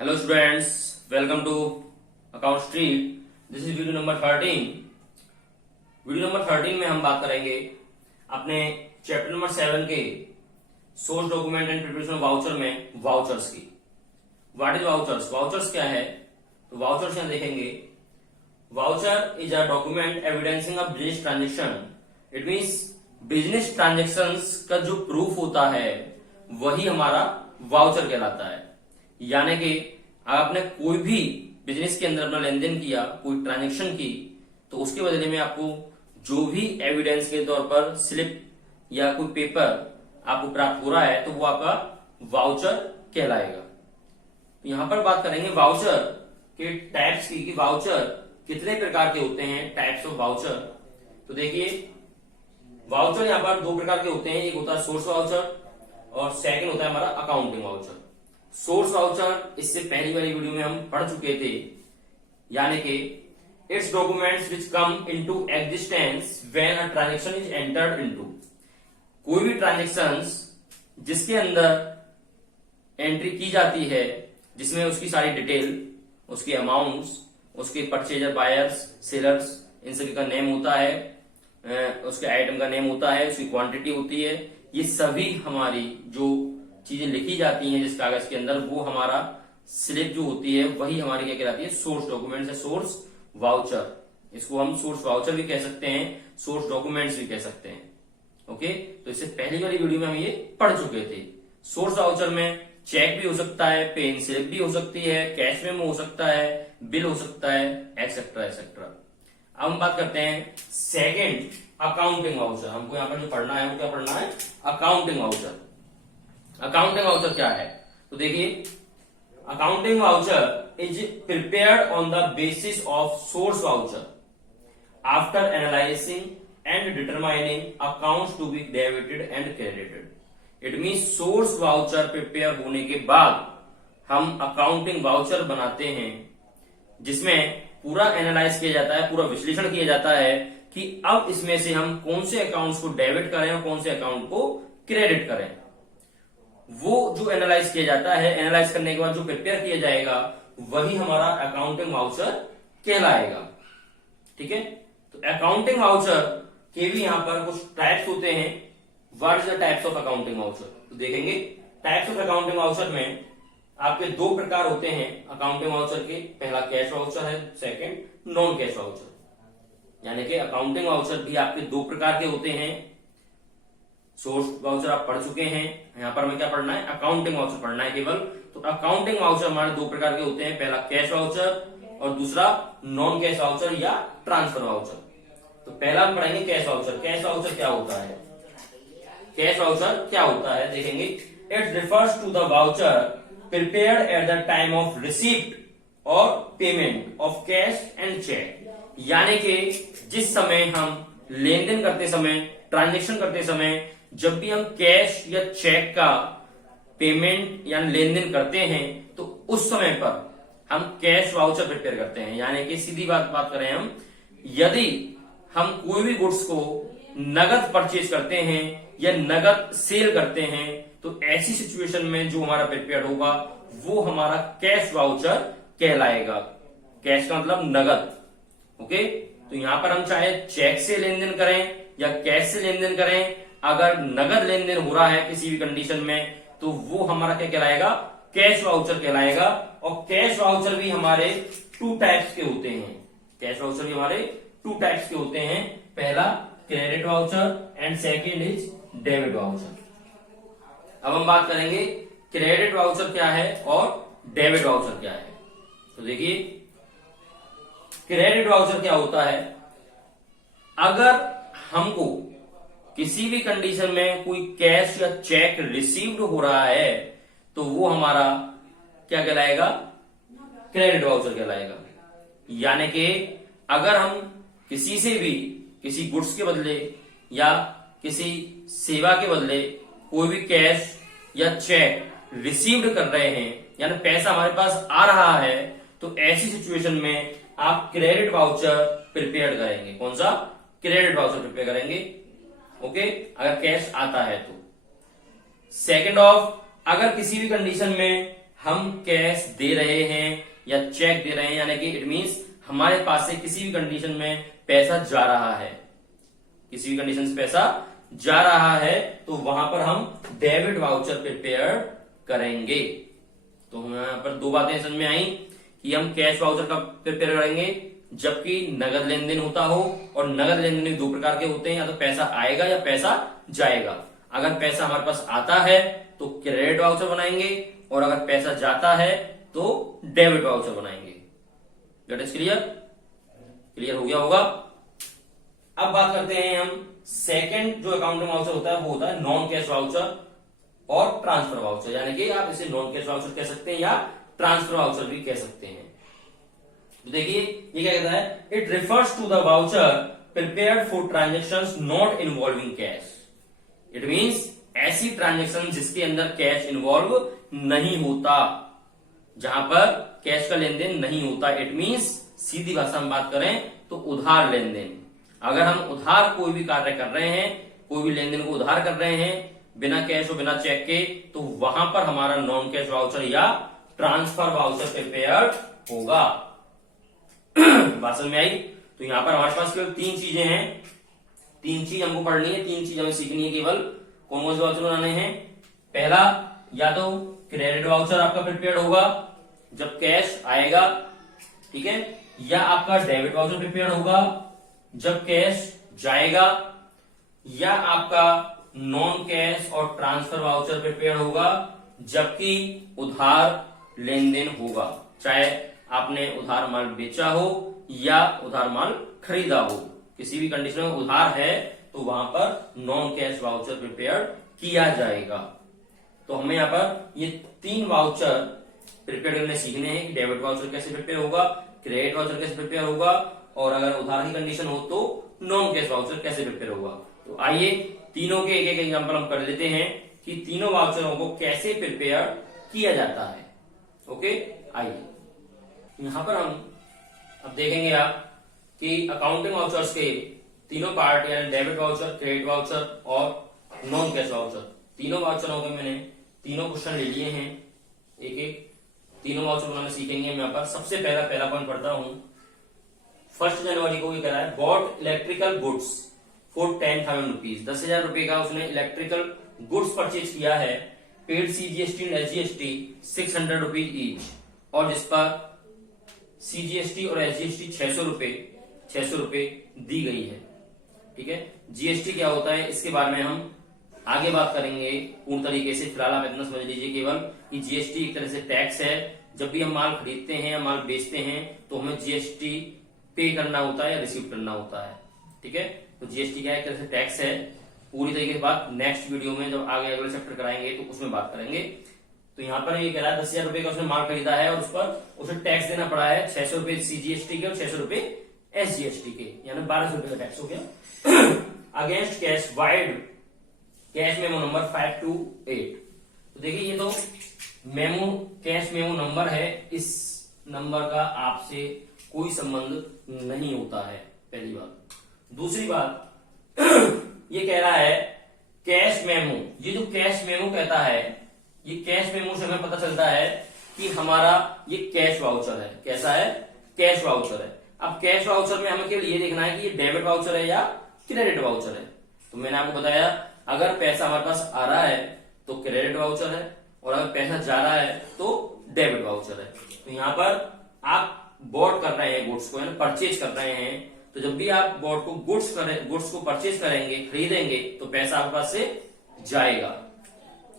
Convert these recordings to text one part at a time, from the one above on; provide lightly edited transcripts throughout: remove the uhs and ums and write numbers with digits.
Hello students, welcome to account street. This is video number 13। Video number 13 में हम बात करेंगे अपने चैप्टर नंबर 7 के source document and preparation of voucher में वाउचर्स की। What is vouchers? वाउचर्स क्या है? तो वाउचर्स यहां देखेंगे। Voucher is a document evidencing a business transaction. It means business transactions का जो प्रूफ होता है वही हमारा वाउचर कहलाता है। यानी कि आपने कोई भी बिजनेस के अंदर अपना लेन देन किया, कोई ट्रांजेक्शन की, तो उसके बदले में आपको जो भी एविडेंस के तौर पर स्लिप या कोई पेपर आपको प्राप्त हो रहा है तो वो आपका वाउचर कहलाएगा। तो यहां पर बात करेंगे वाउचर के टाइप्स की कि वाउचर कितने प्रकार के होते हैं, टाइप्स ऑफ वाउचर। तो देखिए, वाउचर यहां पर दो प्रकार के होते हैं। एक होता है सोर्स वाउचर और सेकंड होता है हमारा अकाउंटिंग वाउचर। सोर्स वाउचर इससे पहली वाली वीडियो में हम पढ़ चुके थे, यानी कि it's documents which come into existence when a transaction is entered into. कोई भी ट्रांजैक्शंस जिसके अंदर एंट्री की जाती है, जिसमें उसकी सारी डिटेल, उसके अमाउंट्स, उसके परचेजर, बायर्स, सेलर्स, इन सभी का नेम होता है, उसके आइटम का नेम होता है, उसकी क्वांटिटी होती है, ये सभी हमारी जो चीजें लिखी जाती हैं जिस कागज के अंदर, वो हमारा स्लिप जो होती है वही हमारी क्या कहलाती है? सोर्स डॉक्यूमेंट्स है, सोर्स वाउचर। इसको हम सोर्स वाउचर भी कह सकते हैं, सोर्स डॉक्यूमेंट्स भी कह सकते हैं। ओके, तो इससे पहली वाली वीडियो में हम ये पढ़ चुके थे। सोर्स वाउचर में चेक भी हो सकता है, पे इन स्लिप भी हो सकती है, कैश मेमो हो सकता है, बिल हो सकता है, एक्सेट्रा एक्सेट्रा। अब हम बात करते हैं सेकेंड, अकाउंटिंग वाउचर। हमको यहाँ पर जो पढ़ना है वो क्या पढ़ना है? Accounting voucher. अकाउंटिंग वाउचर क्या है? तो देखिए, accounting voucher is prepared on the basis of source voucher after analysing and determining accounts to be debited and credited. It mean source voucher prepare होने के बाद हम अकाउंटिंग वाउचर बनाते हैं, जिसमें पूरा एनालाइज किया जाता है, पूरा विश्लेषण किया जाता है कि अब इसमें से हम कौन से अकाउंट्स को डेबिट करें और कौन से अकाउंट को क्रेडिट करें। वो जो एनालाइज किया जाता है, एनालाइज करने के बाद जो प्रिपेयर किया जाएगा वही हमारा अकाउंटिंग वाउचर कहलाएगा। ठीक है, तो अकाउंटिंग वाउचर के भी यहां पर कुछ टाइप्स होते हैं। What is the types of accounting voucher? तो देखेंगे, टाइप्स ऑफ अकाउंटिंग वाउचर में आपके दो प्रकार होते हैं अकाउंटिंग वाउचर के। पहला कैश वाउचर है, सेकंड नॉन कैश वाउचर। यानी कि अकाउंटिंग वाउचर भी आपके दो प्रकार के होते हैं। सोर्स वाउचर आप पढ़ चुके हैं, यहां पर हमें क्या पढ़ना है? अकाउंटिंग वाउचर पढ़ना है केवल। तो अकाउंटिंग वाउचर हमारे दो प्रकार के होते हैं, पहला कैश वाउचर और दूसरा नॉन कैश वाउचर या ट्रांसफर वाउचर। तो पहला हम पढ़ेंगे कैश वाउचर। कैश वाउचर क्या होता है? कैश वाउचर क्या होता है देखेंगे, it refers to the voucher prepared at the time of receipt और payment of cash and cheque. यानी कि जिस समय हम लेन देन करते समय, ट्रांजेक्शन करते समय, जब भी हम कैश या चेक का पेमेंट या लेन देन करते हैं तो उस समय पर हम कैश वाउचर प्रिपेयर करते हैं। यानी कि सीधी बात करें हम, यदि हम कोई भी गुड्स को नगद परचेज करते हैं या नगद सेल करते हैं तो ऐसी सिचुएशन में जो हमारा प्रिपेयर होगा वो हमारा कैश वाउचर कहलाएगा। कैश का मतलब नगद। ओके, तो यहां पर हम चाहे चेक से लेन देन करें या कैश से लेन देन करें, अगर नगद लेन देन हो रहा है किसी भी कंडीशन में तो वो हमारा क्या कहलाएगा? कैश वाउचर कहलाएगा। और कैश वाउचर भी हमारे टू टाइप्स के होते हैं। कैश वाउचर भी हमारे टू टाइप्स के होते हैं, पहला credit voucher and second is debit voucher. अब हम बात करेंगे क्रेडिट वाउचर क्या है और डेबिट वाउचर क्या है। तो देखिए, क्रेडिट वाउचर क्या होता है? अगर हमको किसी भी कंडीशन में कोई कैश या चेक रिसीव्ड हो रहा है तो वो हमारा क्या कहलाएगा? क्रेडिट वाउचर कहलाएगा। यानी कि अगर हम किसी से भी किसी गुड्स के बदले या किसी सेवा के बदले कोई भी कैश या चेक रिसीव्ड कर रहे हैं, यानी पैसा हमारे पास आ रहा है, तो ऐसी सिचुएशन में आप क्रेडिट वाउचर प्रिपेयर करेंगे। कौन सा? क्रेडिट वाउचर प्रिपेयर करेंगे। ओके, अगर कैश आता है तो। सेकंड ऑफ, अगर किसी भी कंडीशन में हम कैश दे रहे हैं या चेक दे रहे हैं, यानी कि इट मीन्स हमारे पास से किसी भी कंडीशन में पैसा जा रहा है, किसी भी कंडीशन से पैसा जा रहा है, तो वहां पर हम डेबिट वाउचर प्रिपेयर करेंगे। तो यहां पर दो बातें समझ में आई कि हम कैश वाउचर का प्रिपेयर करेंगे जबकि नगद लेन देन होता हो, और नगद लेन देन दो प्रकार के होते हैं, या तो पैसा आएगा या पैसा जाएगा। अगर पैसा हमारे पास आता है तो क्रेडिट वाउचर बनाएंगे, और अगर पैसा जाता है तो डेबिट वाउचर बनाएंगे। That is clear? क्लियर हो गया होगा। अब बात करते हैं हम सेकंड जो अकाउंटिंग वाउचर होता है, वो होता है नॉन कैश वाउचर और ट्रांसफर वाउचर, यानी कि आप इसे नॉन कैश वाउचर कह सकते हैं या ट्रांसफर वाउचर भी कह सकते हैं। तो देखिए ये क्या कहता है, it refers to the voucher prepared for transactions not involving cash. It means ऐसी ट्रांजेक्शन जिसके अंदर कैश इन्वॉल्व नहीं होता, जहां पर कैश का लेन देन नहीं होता। इट मींस सीधी भाषा में बात करें तो उधार लेन देन। अगर हम उधार कोई भी कार्य कर रहे हैं, कोई भी लेन देन को उधार कर रहे हैं बिना कैश और बिना चेक के, तो वहां पर हमारा नॉन कैश वाउचर या ट्रांसफर वाउचर प्रिपेयर होगा। बात समझ में आई? तो यहां पर हमारे पास केवल तीन चीजें हैं, तीन चीज हमको पढ़नी है, तीन चीज हमें सीखनी है केवल। कौन कौन से वाउचर बनाने हैं? पहला, या तो क्रेडिट वाउचर आपका प्रिपेयर होगा जब कैश आएगा, ठीक है, या आपका डेबिट वाउचर प्रिपेयर होगा जब कैश जाएगा, या आपका नॉन कैश और ट्रांसफर वाउचर प्रिपेयर होगा जबकि उधार लेन देन होगा, चाहे आपने उधार माल बेचा हो या उधार माल खरीदा हो, किसी भी कंडीशन में उधार है तो वहां पर नॉन कैश वाउचर प्रिपेयर किया जाएगा। तो हमें यहाँ पर ये तीन वाउचर प्रिपेयर करने सीखने हैं कि डेबिट वाउचर कैसे प्रिपेयर होगा, क्रेडिट वाउचर कैसे प्रिपेयर होगा, और अगर उधार की कंडीशन हो तो नॉन कैश वाउचर कैसे प्रिपेयर होगा। तो आइए तीनों के एक एक एग्जांपल हम कर लेते हैं कि तीनों वाउचरों को कैसे प्रिपेयर किया जाता है। ओके, आइए यहां पर हम अब देखेंगे आप कि अकाउंटिंग वाउचर्स के तीनों पार्ट, यानी डेबिट वाउचर, क्रेडिट वाउचर और नॉन कैश वाउचर, तीनों वाउचरों के मैंने तीनों क्वेश्चन ले लिए हैं, एक एक तीनों वाउचर बनाना सीखेंगे हम यहाँ पर। सबसे पहला पॉइंट पढ़ता हूं। 1 जनवरी को ये कह रहा है, bought electrical goods for 10,000 rupees, 10,000 रुपए का उसने इलेक्ट्रिकल गुड्स परचेज किया है, paid CGST and SGST 600 rupees each, और जिस पर सीजीएसटी और एसजीएसटी 600 रुपए दी गई है। ठीक है, जीएसटी क्या होता है इसके बारे में हम आगे बात करेंगे पूर्ण तरीके से। फिलहाल आप इतना समझ लीजिए केवल कि जीएसटी एक तरह से टैक्स है। जब भी हम माल खरीदते हैं या माल बेचते हैं तो हमें जीएसटी पे करना होता है या रिसीव करना होता है। ठीक है, तो जीएसटी क्या है, एक तरह से टैक्स है। पूरी तरीके से बात नेक्स्ट वीडियो में जब आगे अगले चैप्टर कराएंगे तो उसमें बात करेंगे। तो यहाँ पर ये कह रहा है 10,000 रुपए का उसने माल खरीदा है और उस पर उसे टैक्स देना पड़ा है 600 रुपए सीजीएसटी के और 600 रुपए एसजीएसटी के, यानी 1200 रुपए का टैक्स हो गया। Against cash wide cash memo number 528। तो देखिए ये तो मेमो, कैश मेमो नंबर है, इस नंबर का आपसे कोई संबंध नहीं होता है, पहली बात। दूसरी बात ये कह रहा है कैश मेमो, ये जो कैश मेमो कहता है, ये कैश मेमो से हमें पता चलता है कि हमारा ये कैश वाउचर है। कैसा है? कैश वाउचर है। अब कैश वाउचर में हमें केवल ये देखना है कि ये डेबिट वाउचर है या क्रेडिट वाउचर है। तो मैंने आपको बताया अगर पैसा हमारे पास आ रहा है तो क्रेडिट वाउचर है, और अगर पैसा जा रहा है तो डेबिट वाउचर है। तो यहाँ पर आप बॉट कर रहे हैं गुड्स को, यानी परचेज कर रहे हैं, तो जब भी आप बॉट को गुड्स को परचेज करेंगे, खरीदेंगे, तो पैसा आपके पास से जाएगा।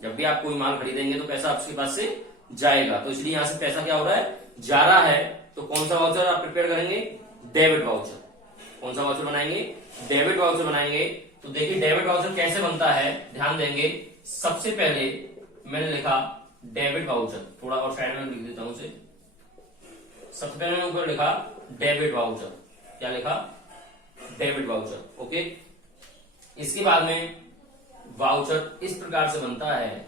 जब भी आप कोई माल खरीदेंगे तो पैसा आपके पास से जाएगा। तो इसलिए यहां से पैसा क्या हो रहा है, जा रहा है। तो कौन सा वाउचर आप प्रिपेयर करेंगे? Debit voucher. कौन सा वाउचर बनाएंगे? डेबिट वाउचर बनाएंगे। तो देखिए डेबिट वाउचर कैसे बनता है, ध्यान देंगे। सबसे पहले मैंने लिखा डेबिट वाउचर, थोड़ा और साइड में लिख देता हूं उसे। सबसे पहले मैंने ऊपर लिखा डेबिट वाउचर। क्या लिखा? Debit voucher. ओके, इसके बाद में वाउचर इस प्रकार से बनता है,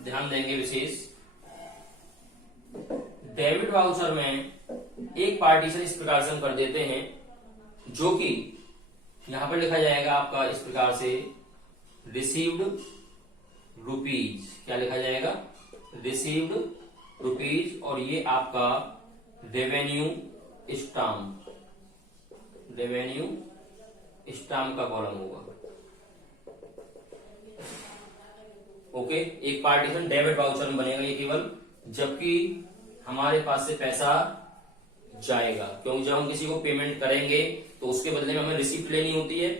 ध्यान देंगे विशेष। डेबिट वाउचर में एक पार्टीशन इस प्रकार से हम कर देते हैं, जो कि यहां पर लिखा जाएगा आपका इस प्रकार से रिसीव्ड रुपीज। क्या लिखा जाएगा? रिसीव्ड रुपीज, और ये आपका रेवेन्यू स्टाम्प, रेवेन्यू स्टाम्प का कॉलम होगा। ओके, एक पार्टीशन डेबिट वाउचर में बनेगा ये केवल जबकि हमारे पास से पैसा जाएगा, क्योंकि जब हम किसी को पेमेंट करेंगे तो उसके बदले में हमें रिसिप्ट लेनी होती है।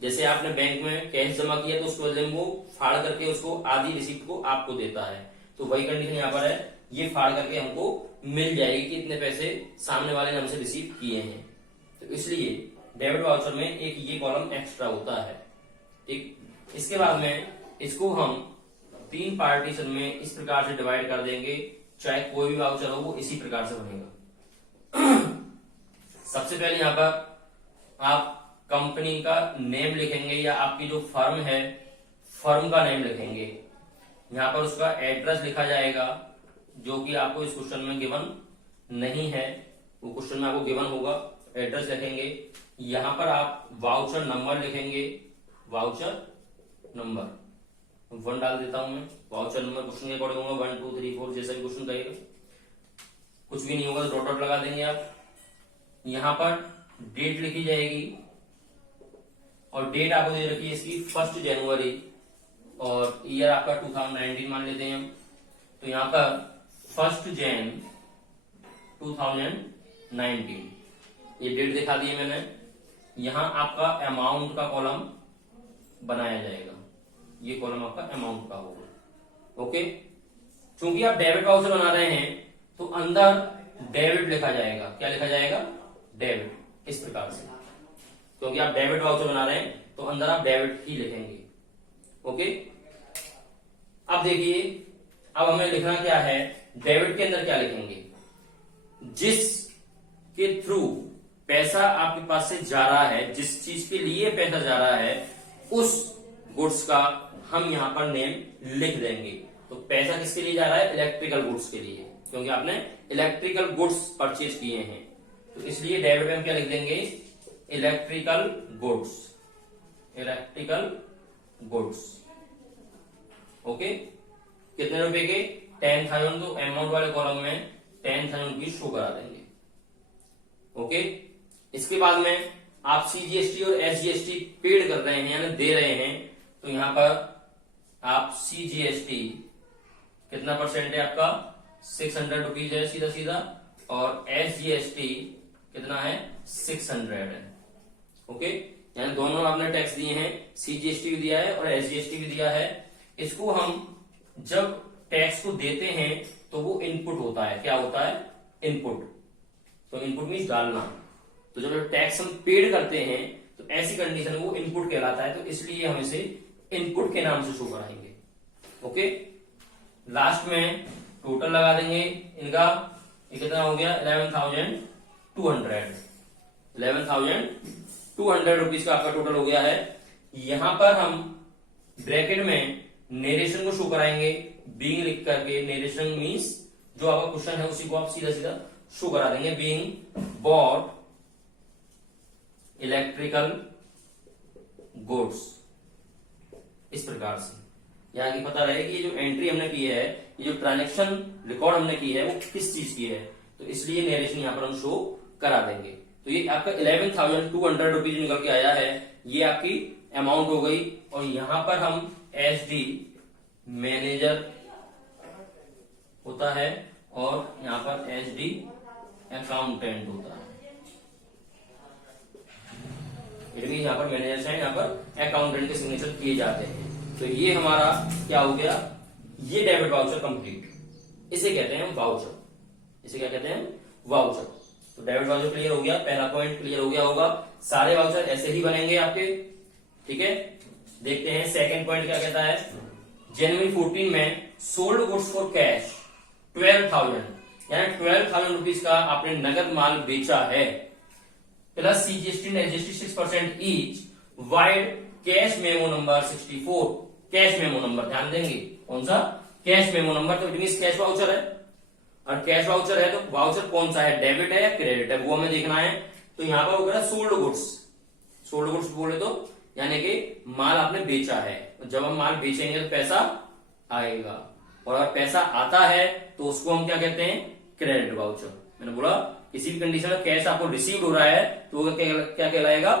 जैसे आपने बैंक में कैश जमा किया तो उसके बदले में वो फाड़ करके उसको आधी रिसिप्ट को आपको देता है, तो वही कंडीशन यहाँ पर है, ये फाड़ करके हमको मिल जाएगी कि इतने पैसे सामने वाले ने हमसे रिसीव किए हैं। तो इसलिए डेबिट वाउचर में एक ये कॉलम एक्स्ट्रा होता है। ठीक, इसके बाद में इसको हम 3 पार्टीशन में इस प्रकार से डिवाइड कर देंगे, चाहे कोई भी वाउचर हो वो इसी प्रकार से बनेगा। सबसे पहले यहां पर आप कंपनी का नेम लिखेंगे या आपकी जो फर्म है फर्म का नेम लिखेंगे। यहां पर उसका एड्रेस लिखा जाएगा जो कि आपको इस क्वेश्चन में गिवन नहीं है, वो क्वेश्चन में आपको गिवन होगा, एड्रेस लिखेंगे। यहां पर आप वाउचर नंबर लिखेंगे, वाउचर नंबर 1 डाल देता हूं मैं, वाउचर नंबर क्वेश्चन के अकॉर्डिंग होगा 1 2 3 4 जैसा भी क्वेश्चन कहेगा, कुछ भी नहीं होगा तो डॉट डॉट लगा देंगे आप। यहां पर डेट लिखी जाएगी और डेट आपको दे रखी है इसकी 1 जनवरी और ईयर आपका 2019 मान लेते हैं हम। तो यहां पर 1 जन 2019 ये डेट दिखा दी है मैंने। यहां आपका अमाउंट का कॉलम बनाया जाएगा, ये कॉलम आपका अमाउंट का होगा। ओके, क्योंकि आप डेबिट वाउचर बना रहे हैं तो अंदर डेबिट लिखा जाएगा। क्या लिखा जाएगा? डेबिट, इस प्रकार से, क्योंकि आप डेबिट वाउचर बना रहे हैं तो अंदर आप डेबिट ही लिखेंगे। ओके, अब देखिए, अब हमें लिखना क्या है, डेबिट के अंदर क्या लिखेंगे, जिसके थ्रू पैसा आपके पास से जा रहा है, जिस चीज के लिए पैसा जा रहा है उस गुड्स का हम यहां पर नेम लिख देंगे। तो पैसा किसके लिए जा रहा है? इलेक्ट्रिकल गुड्स के लिए, क्योंकि आपने इलेक्ट्रिकल गुड्स परचेज किए हैं, तो इसलिए डेबिट में हम क्या लिख देंगे? Electrical goods, electrical goods. Okay, कितने रुपए के? 10,000, तो अमाउंट वाले कॉलम में 10,000 रुपीज शो करा देंगे। ओके, इसके बाद में आप सीजीएसटी और एसजीएसटी पेड कर रहे हैं यानी दे रहे हैं, तो यहां पर आप सीजीएसटी कितना परसेंट है आपका? 600 रुपीज है सीधा सीधा, और एसजीएसटी कितना है? 600 है। ओके, यानी दोनों आपने टैक्स दिए हैं, सीजीएसटी भी दिया है और एसजीएसटी भी दिया है। इसको हम जब टैक्स को देते हैं तो वो इनपुट होता है। क्या होता है? इनपुट। तो इनपुट मीन्स डालना। तो जब टैक्स हम पेड करते हैं तो ऐसी कंडीशन में वो इनपुट कहलाता है, तो इसलिए हम इसे इनपुट के नाम से शो कराएंगे। ओके, लास्ट में टोटल लगा देंगे इनका, ये कितना हो गया? 11,200, 11,200 रुपीज का आपका टोटल हो गया है। यहां पर हम ब्रैकेट में नेरेशन को शो कराएंगे, बीइंग लिख करके। नेरेशन मीन्स जो आपका क्वेश्चन है उसी को आप सीधा सीधा शो करा देंगे, बीइंग बॉट इलेक्ट्रिकल गुड्स, इस प्रकार से। यहाँ की पता रहे कि ये जो एंट्री हमने की है, ये जो ट्रांजैक्शन रिकॉर्ड हमने की है वो किस चीज की है, तो इसलिए नरेशन यहाँ पर हम शो करा देंगे। तो ये आपका 11,200 रुपीज निकल के आया है, ये आपकी अमाउंट हो गई। और यहां पर हम एसडी मैनेजर होता है और यहाँ पर एसडी अकाउंटेंट होता है। यहाँ पर मैनेजर है, यहाँ पर अकाउंटेंट के सिग्नेचर किए जाते हैं। तो ये हमारा क्या हो गया? ये डेबिट वाउचर कंप्लीट। इसे कहते हैं वाउचर, इसे क्या कहते हैं? वाउचर। तो डेबिट वाउचर क्लियर हो गया, पहला पॉइंट क्लियर हो गया होगा। सारे वाउचर ऐसे ही बनेंगे आपके, ठीक है। देखते हैं सेकंड पॉइंट क्या कहता है। जनवरी 14 में सोल्ड गुड्स फॉर कैश 12,000, यानी 12,000 रुपीज का आपने नगद माल बेचा है, plus CGST and SGST 6% each, wide cash memo number 64। Cash memo number ध्यान देंगे, कौन सा? Cash memo number. तो इट मींस कैश वाउचर है, और कैश वाउचर है तो वाउचर कौन सा है? डेबिट है या क्रेडिट है, वो हमें देखना है। तो यहां पर होगा सोल्ड गुड्स। सोल्ड गुड्स बोले तो यानी कि माल आपने बेचा है, जब हम माल बेचेंगे तो पैसा आएगा। और अगर पैसा आता है तो उसको हम क्या कहते हैं, क्रेडिट वाउचर। मैंने बोला किसी भी कंडीशन में कैश आपको रिसीव हो रहा है तो वो क्या कहलाएगा,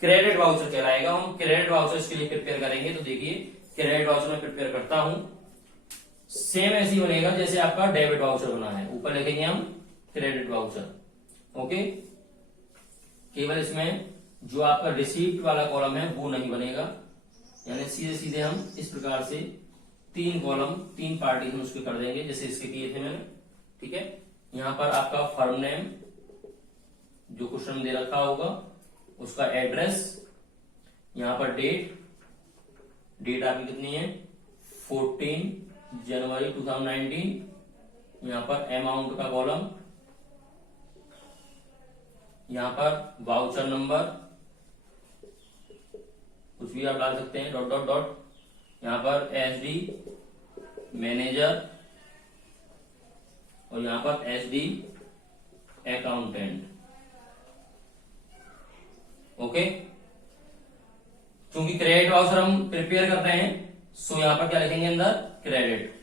क्रेडिट वाउचर कहलाएगा। हम क्रेडिट वाउचर के लिए प्रिपेयर करेंगे। तो देखिए क्रेडिट वाउचर में प्रिपेयर करता हूं, सेम ऐसे ही बनेगा जैसे आपका डेबिट वाउचर बना है। ऊपर लिखेंगे हम क्रेडिट वाउचर, ओके। केवल इसमें जो आपका रिसीप्ट वाला कॉलम है वो नहीं बनेगा, यानी सीधे सीधे हम इस प्रकार से 3 कॉलम 3 पार्टीशन उसके कर देंगे जैसे इसके किए थे मैंने, ठीक है। यहां पर आपका फर्म नेम जो क्वेश्चन दे रखा होगा उसका एड्रेस, यहां पर डेट आपकी कितनी है 14 जनवरी 2019, यहां पर अमाउंट का कॉलम, यहां पर वाउचर नंबर कुछ भी आप डाल सकते हैं, डॉट डॉट डॉट, यहां पर एसडी मैनेजर और यहां पर एसडी अकाउंटेंट, ओके। क्योंकि क्रेडिट वाउचर हम प्रिपेयर कर रहे हैं सो यहां पर क्या लिखेंगे अंदर क्रेडिट।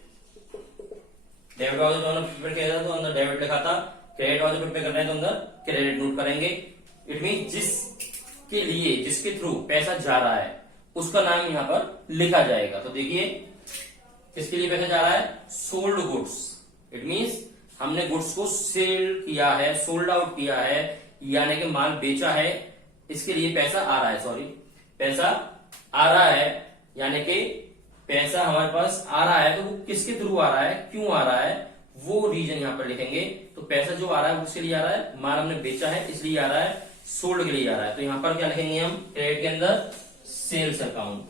डेबिट वाउचर तो हमने प्रिपेयर किया था तो अंदर डेबिट लिखा था, क्रेडिट वाउचर प्रिपेयर कर रहे हैं तो अंदर क्रेडिट नोट करेंगे। इट मीन जिसके लिए जिसके थ्रू पैसा जा रहा है उसका नाम यहां पर लिखा जाएगा। तो देखिए किसके लिए पैसा जा रहा है, सोल्ड गुड्स। इट मीन्स हमने गुड्स को सेल किया है, सोल्ड आउट किया है, यानी कि माल बेचा है, इसके लिए पैसा आ रहा है, सॉरी पैसा आ रहा है, यानी कि पैसा हमारे पास आ रहा है तो वो किसके थ्रू आ रहा है, क्यों आ रहा है, वो रीजन यहां पर लिखेंगे। तो पैसा जो आ रहा है वो किसके लिए आ रहा है, माल हमने बेचा है इसलिए आ रहा है, सोल्ड के लिए आ रहा है। तो यहां पर क्या लिखेंगे हम क्रेडिट के अंदर सेल्स अकाउंट,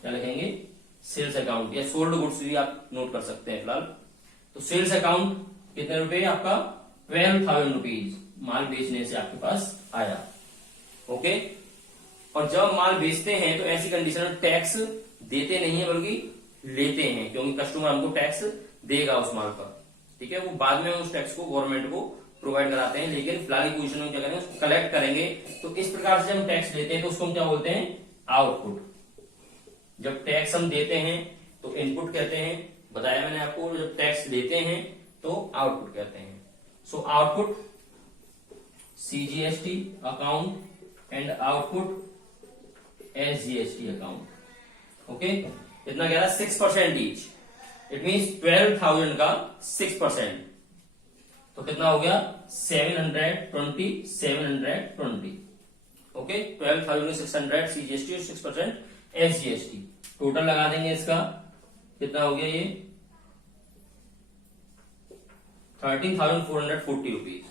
क्या लिखेंगे सेल्स अकाउंट, या सोल्ड गुड्स भी आप नोट कर सकते हैं फिलहाल। तो सेल्स अकाउंट कितने रुपए, आपका 12,000 रुपीज माल बेचने से आपके पास आया, ओके। और जब माल बेचते हैं तो ऐसी कंडीशन में टैक्स देते नहीं है बल्कि लेते हैं, क्योंकि कस्टमर हमको टैक्स देगा उस माल पर, ठीक है। वो बाद में उस टैक्स को गवर्नमेंट को प्रोवाइड कराते हैं, लेकिन फिलहाल की पोजीशन में क्या करेंगे उसको कलेक्ट करेंगे। तो इस प्रकार से हम टैक्स लेते हैं तो उसको हम क्या बोलते हैं, आउटपुट। जब टैक्स हम देते हैं तो इनपुट कहते हैं, बताया मैंने आपको। जब टैक्स लेते हैं तो आउटपुट कहते हैं। So output CGST account and output SGST account, okay. इतना कह रहा है 6% ईच, इट मीन्स 12,000 का 6%, तो कितना हो गया 720, ओके। 12,600 सीजीएसटी और 6% एसजीएसटी, टोटल लगा देंगे इसका, कितना हो गया ये 13,440 रुपीज।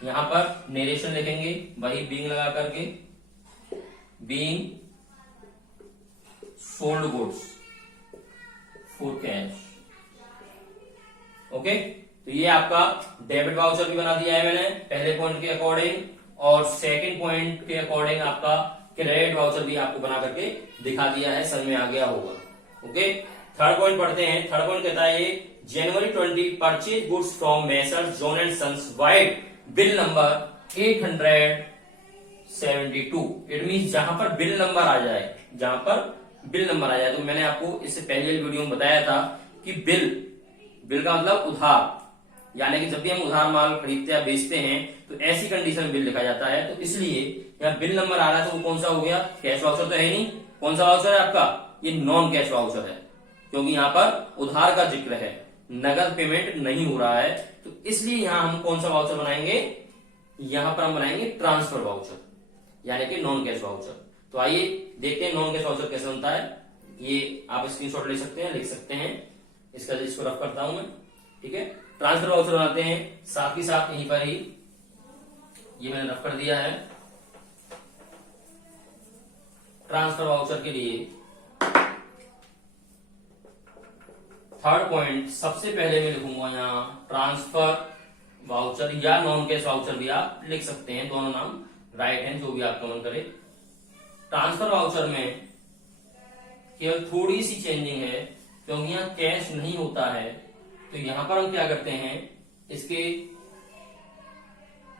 यहां पर नेरेशन लिखेंगे वही बीइंग लगा करके, being sold goods for cash, okay. तो ये आपका डेबिट वाउचर भी बना दिया है मैंने पहले पॉइंट के अकॉर्डिंग, और सेकंड पॉइंट के अकॉर्डिंग आपका क्रेडिट वाउचर भी आपको बना करके दिखा दिया है, समझ में आ गया होगा, ओके। थर्ड पॉइंट पढ़ते हैं। थर्ड पॉइंट कहता है ये January 20 purchase goods from Messrs John and sons vide bill number 872। It mean जहां पर बिल नंबर आ जाए, जहां पर बिल नंबर आ जाए, तो मैंने आपको इससे पहले वीडियो में बताया था कि बिल का मतलब उधार, यानी कि जब भी हम उधार माल खरीदते या बेचते हैं तो ऐसी कंडीशन में बिल लिखा जाता है। तो इसलिए यहाँ बिल नंबर आ रहा है तो वो कौन सा हो गया, कैश वाउचर तो है नहीं। कौन सा वाउचर है आपका, ये नॉन कैश वाउचर है, क्योंकि यहाँ पर उधार का जिक्र है, नगद पेमेंट नहीं हो रहा है। तो इसलिए यहां हम कौन सा वाउचर बनाएंगे, यहां पर हम बनाएंगे ट्रांसफर वाउचर, यानी कि नॉन कैश वाउचर। तो आइए देखते हैं नॉन कैश वाउचर कैसे बनता है। ये आप स्क्रीनशॉट ले सकते हैं, लिख सकते हैं, इसका इसको रफ करता हूं मैं, ठीक है। ट्रांसफर वाउचर बनाते हैं, साथ ही साथ यहीं पर ही ये मैंने रफ कर दिया है। ट्रांसफर वाउचर के लिए थर्ड पॉइंट सबसे पहले मैं लिखूंगा यहां ट्रांसफर वाउचर, या नॉन कैश वाउचर भी आप लिख सकते हैं, दोनों नाम राइट है, जो भी आपका मन करे। ट्रांसफर वाउचर में केवल थोड़ी सी चेंजिंग है, क्योंकि यहां कैश नहीं होता है, तो यहां पर हम क्या करते हैं, इसके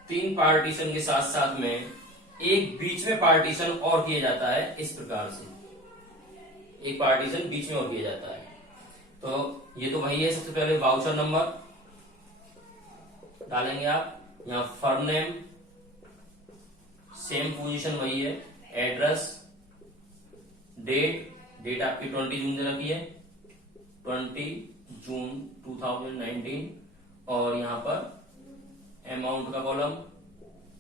3 पार्टीशन के साथ साथ में एक बीच में पार्टीशन और किया जाता है, इस प्रकार से एक पार्टीशन बीच में और किया जाता है। तो ये तो वही है, सबसे पहले वाउचर नंबर डालेंगे आप, यहाँ फर्म नेम, सेम पोजीशन वही है, एड्रेस, डेट आपकी 20 जून दे रखी है, 20 जून 2019, और यहाँ पर अमाउंट का कॉलम,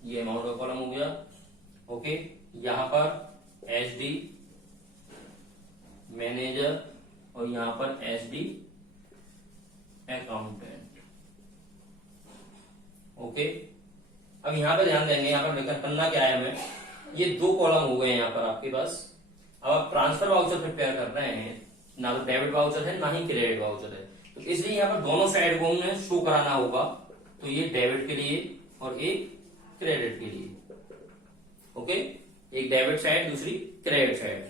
ये अमाउंट का कॉलम हो गया। ओके, यहाँ पर एसडी मैनेजर और यहाँ पर एसडी अकाउंटेंट। ओके, अब यहाँ पे ध्यान देंगे, यहाँ पर लेकर करना क्या है हमें, ये 2 कॉलम हो गए यहाँ पर आपके पास। अब आप ट्रांसफर वाउचर प्रिपेयर कर रहे हैं, ना तो डेबिट वाउचर है ना ही क्रेडिट वाउचर है, तो इसलिए यहाँ पर दोनों साइड को हमें शो कराना होगा। तो ये डेबिट के लिए और एक क्रेडिट के लिए। ओके, एक डेबिट साइड, दूसरी क्रेडिट साइड।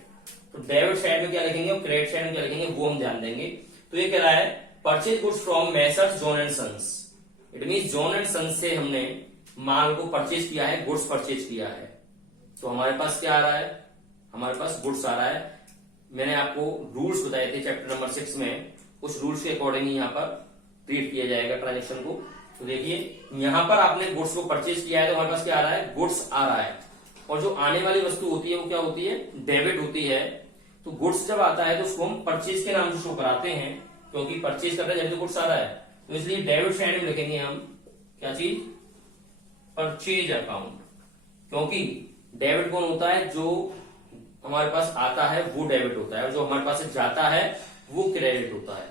तो डेबिट साइड में क्या लिखेंगे और क्रेडिट साइड में क्या लिखेंगे वो हम ध्यान देंगे। तो ये कह रहा है purchase goods from Messrs John and sons. It mean John and sons से हमने माल को परचेज किया है, गुड्स परचेज किया है। तो हमारे पास क्या आ रहा है, हमारे पास गुड्स आ रहा है। मैंने आपको रूल्स बताए थे चैप्टर नंबर 6 में, उस रूल्स के अकॉर्डिंग यहाँ पर ट्रीट किया जाएगा ट्रांजेक्शन को। तो देखिए यहाँ पर आपने गुड्स को परचेज किया है, तो हमारे पास क्या आ रहा है, गुड्स आ रहा है। और जो आने वाली वस्तु होती है वो क्या होती है, डेबिट होती है। तो गुड्स जब आता है तो उसको हम परचेज के नाम से शो कराते हैं, क्योंकि परचेज कर रहे हैं जब तो गुड्स आ रहा है। तो इसलिए डेबिट साइड में लिखेंगे हम क्या चीज, परचेज अकाउंट। क्योंकि डेबिट कौन होता है, जो हमारे पास आता है वो डेबिट होता है, और जो हमारे पास से जाता है वो क्रेडिट होता है।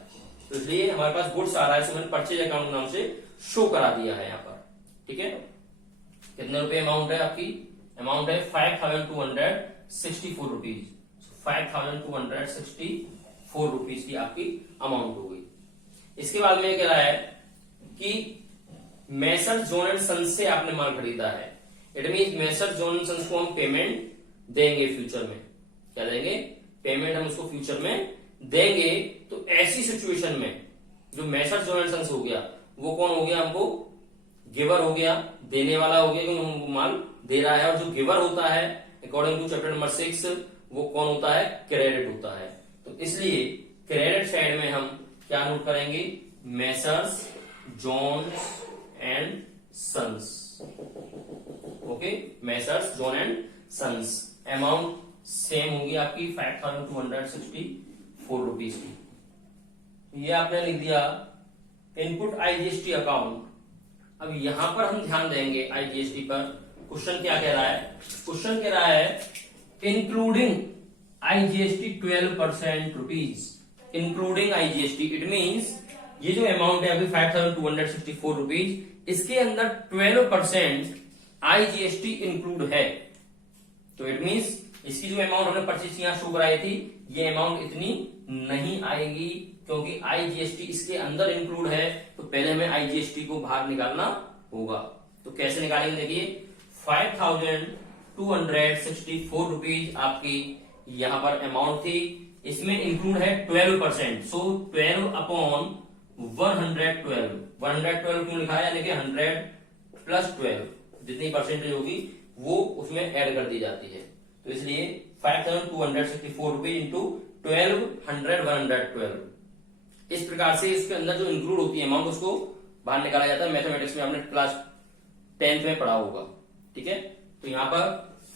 तो इसलिए हमारे पास गुड्स आ रहा है, मैंने परचेज अकाउंट नाम से शो करा दिया है यहाँ पर। ठीक है, कितने रुपए अमाउंट है आपकी, अमाउंट है 5264 रुपीज। 5264 रुपीज की आपकी अमाउंट हो गई। इसके बाद में कह रहा है कि मेसर्स जॉन एंड सन्स से आपने माल खरीदा है। It mean Messrs John and sons को हम पेमेंट देंगे फ्यूचर में। क्या देंगे, पेमेंट हम उसको फ्यूचर में देंगे। तो ऐसी सिचुएशन में जो मेसर्स जॉन एंड सन्स हो गया वो कौन हो गया, हमको गिवर हो गया, देने वाला हो गया, क्योंकि हमको माल दे रहा है। और जो गिवर होता है अकॉर्डिंग टू चैप्टर नंबर 6 वो कौन होता है, क्रेडिट होता है। तो इसलिए क्रेडिट साइड में हम क्या नोट करेंगे, Messrs John and sons. Okay, Messrs John and sons. Amount same होगी आपकी 5264 रुपीज की। ये आपने लिख दिया इनपुट आईजीएसटी अकाउंट। अब यहां पर हम ध्यान देंगे आईजीएसटी पर। क्वेश्चन क्या कह रहा है, क्वेश्चन कह रहा है including IGST 12% rupees. Including IGST it means ये जो अमाउंट है अभी 5264 रुपीज, इसके अंदर 12% आईजीएसटी इंक्लूड है। तो इट मींस इसकी जो अमाउंट हमने परचेज यहाँ शो कराई थी, ये अमाउंट इतनी नहीं आएगी, क्योंकि आईजीएसटी इसके अंदर इंक्लूड है। तो पहले हमें आईजीएसटी को बाहर निकालना होगा। तो कैसे निकालेंगे, देखिए 5264 रुपीज आपकी यहाँ पर अमाउंट थी, इसमें इंक्लूड है 12%। सो 12/112 112 क्यों लिखा है, यानी कि 100 + 12 जितनी परसेंटेज होगी वो उसमें ऐड कर दी जाती है। तो इसलिए 5264 रुपीज इंटू 12 100 112 इस प्रकार से इसके अंदर जो इंक्लूड होती है अमाउंट उसको बाहर निकाला जाता है। मैथमेटिक्स में आपने क्लास 10th में पढ़ा होगा। ठीक है, तो यहाँ पर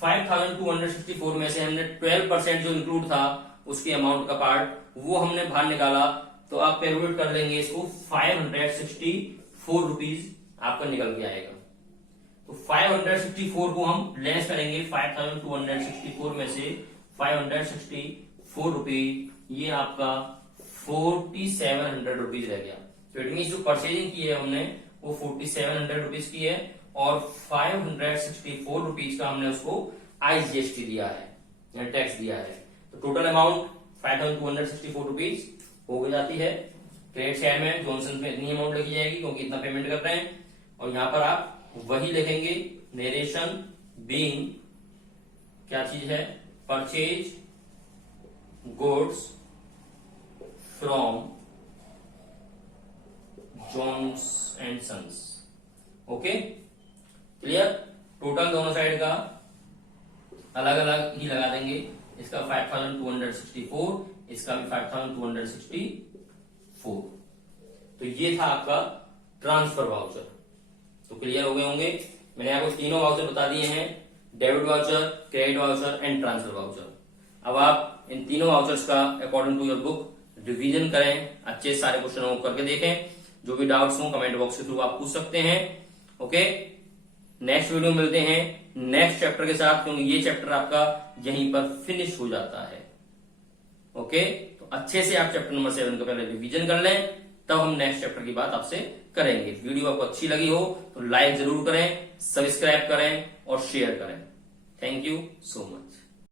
5264 में से हमने 12% जो इंक्लूड था उसके अमाउंट का पार्ट वो हमने बाहर निकाला। तो आप कैलकुलेट कर लेंगे इसको, 564 रुपीज आपका निकल के आएगा। तो 564 को हम लेस करेंगे 5264 में से 564 रुपीज, ये आपका 4700 रुपीज रह गया। तो इट मीन जो परचेजिंग की है हमने वो 4700 रुपीज की है, और 564 रुपीज का हमने उसको आईजीएसटी दिया है, टैक्स दिया है। तो टोटल अमाउंट 5264 रुपीज हो जाती है। क्रेडिट साइड में जॉनसन में इतनी अमाउंट लिखी जाएगी क्योंकि इतना पेमेंट कर रहे हैं, और यहां पर आप वही लिखेंगे नरेशन बीइंग क्या चीज है, purchase goods from Johns and sons. Okay, clear. Total दोनों साइड का अलग अलग ही लगा देंगे। इसका 5264, इसका भी 5264, 4। तो ये था आपका ट्रांसफर वाउचर। तो क्लियर हो गए होंगे। मैंने आपको तीनों वाउचर बता दिए हैं, debit voucher, credit voucher and transfer voucher. अब आप इन तीनों वाउचर्स का according to your book revision करें, अच्छे सारे क्वेश्चन करके देखें। जो भी डाउट्स हो कमेंट बॉक्स के थ्रू आप पूछ सकते हैं। ओके, नेक्स्ट वीडियो मिलते हैं नेक्स्ट चैप्टर के साथ, क्योंकि ये चैप्टर आपका यहीं पर फिनिश हो जाता है। ओके, तो अच्छे से आप चैप्टर नंबर 7 का पहले रिवीजन कर लें, तब हम नेक्स्ट चैप्टर की बात आपसे करेंगे। वीडियो आपको अच्छी लगी हो तो लाइक जरूर करें, सब्सक्राइब करें और शेयर करें। Thank you so much.